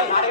Hey!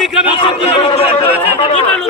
নন্দীগ্রামের সঙ্গে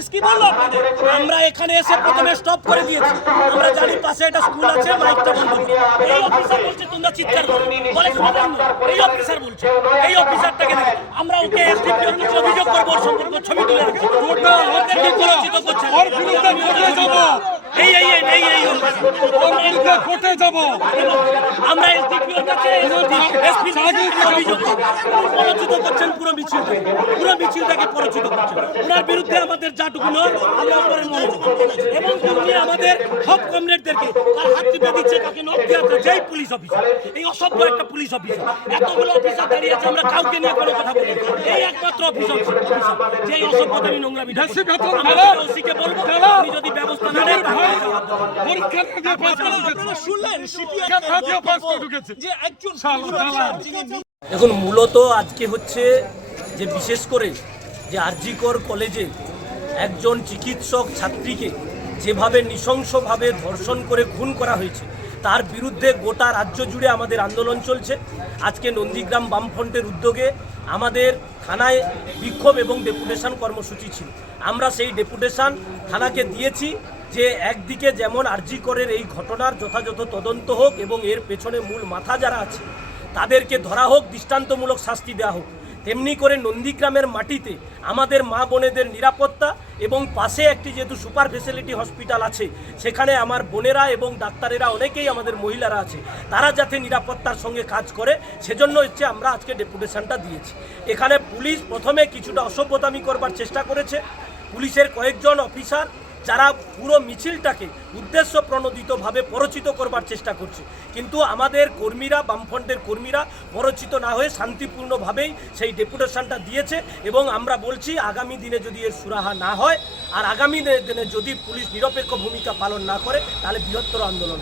police কি বলল আপনাদের? আমরা এখানে এসে প্রথমে স্টপ করে দিয়েছি। আমরা জানি পাশে একটা স্কুল আছে মাইকটা বন্ধ। এই অফিসার বলছে তোমরা চিৎকার করো। বলে এই অফিসার বলছে এই অফিসারটাকে দেখে আমরা ওকে এসডিপিওর কাছে অভিযোগ করব ওর সম্পর্কে ছবি তুলে রাখছি ওটা ওদেরকে পরিচিত করছে ওর বিরুদ্ধে কোর্টে যাব। এই এই এই এই এই ওর বিরুদ্ধে কোর্টে যাব। আমরা এসডিপিওর কাছে এসপি অভিযোগ করব। পুরো মিছিলটাকে পুরো মিছিলটাকে করছেন ওনার বিরুদ্ধে আমাদের আমরা মনোযোগ এবং তিনি আমাদের সব কমরেডদেরকে কার হাত টিপে দিচ্ছে কাকে নখ দিয়ে আছে যেই পুলিশ অফিসার এই অসভ্য একটা পুলিশ অফিসার। এতগুলো অফিসার দাঁড়িয়ে আছে আমরা কাউকে নিয়ে কোনো কথা বলি এই একমাত্র অফিসার অফিসার যে এই আমরা দাও। ওসিকে বলব। আপনি যদি ব্যবস্থা না নেন শুনলেন যে একজন দেখুন মূলত আজকে হচ্ছে যে বিশেষ করে যে আরজিকর কলেজে একজন চিকিৎসক ছাত্রীকে যেভাবে নৃশংসভাবে ধর্ষণ করে খুন করা হয়েছে, তার বিরুদ্ধে গোটা রাজ্য জুড়ে আমাদের আন্দোলন চলছে। আজকে নন্দীগ্রাম বামফ্রন্টের উদ্যোগে আমাদের থানায় বিক্ষোভ এবং ডেপুটেশন কর্মসূচি ছিল। আমরা সেই ডেপুটেশন থানাকে দিয়েছি যে একদিকে যেমন আরজিকরের এই ঘটনার যথাযথ তদন্ত হোক এবং এর পেছনে মূল মাথা যারা আছে, তাদেরকে ধরা হোক, দৃষ্টান্তমূলক শাস্তি দেওয়া হোক। তেমনি করে নন্দীগ্রামের মাটিতে আমাদের মা বোনেদের নিরাপত্তা এবং পাশে একটি যেহেতু সুপার ফেসিলিটি হসপিটাল আছে, সেখানে আমার বোনেরা এবং ডাক্তারেরা অনেকেই আমাদের মহিলারা আছে, তারা যাতে নিরাপত্তার সঙ্গে কাজ করে, সেজন্য হচ্ছে আমরা আজকে ডেপুটেশনটা দিয়েছি। এখানে পুলিশ প্রথমে কিছুটা অসভ্যতামি করবার চেষ্টা করেছে। পুলিশের কয়েকজন অফিসার যারা পুরো মিছিলটাকে উদ্দেশ্য প্রণোদিতভাবে পরচিত করবার চেষ্টা করছে কিন্তু আমাদের কর্মীরা, বামফ্রন্টের কর্মীরা পরচিত না হয়ে শান্তিপূর্ণভাবেই সেই ডেপুটেশনটা দিয়েছে এবং আমরা বলছি, আগামী দিনে যদি এর সুরাহা না হয়, আর আগামী দিনে যদি পুলিশ নিরপেক্ষ ভূমিকা পালন না করে, তাহলে বৃহত্তর আন্দোলন।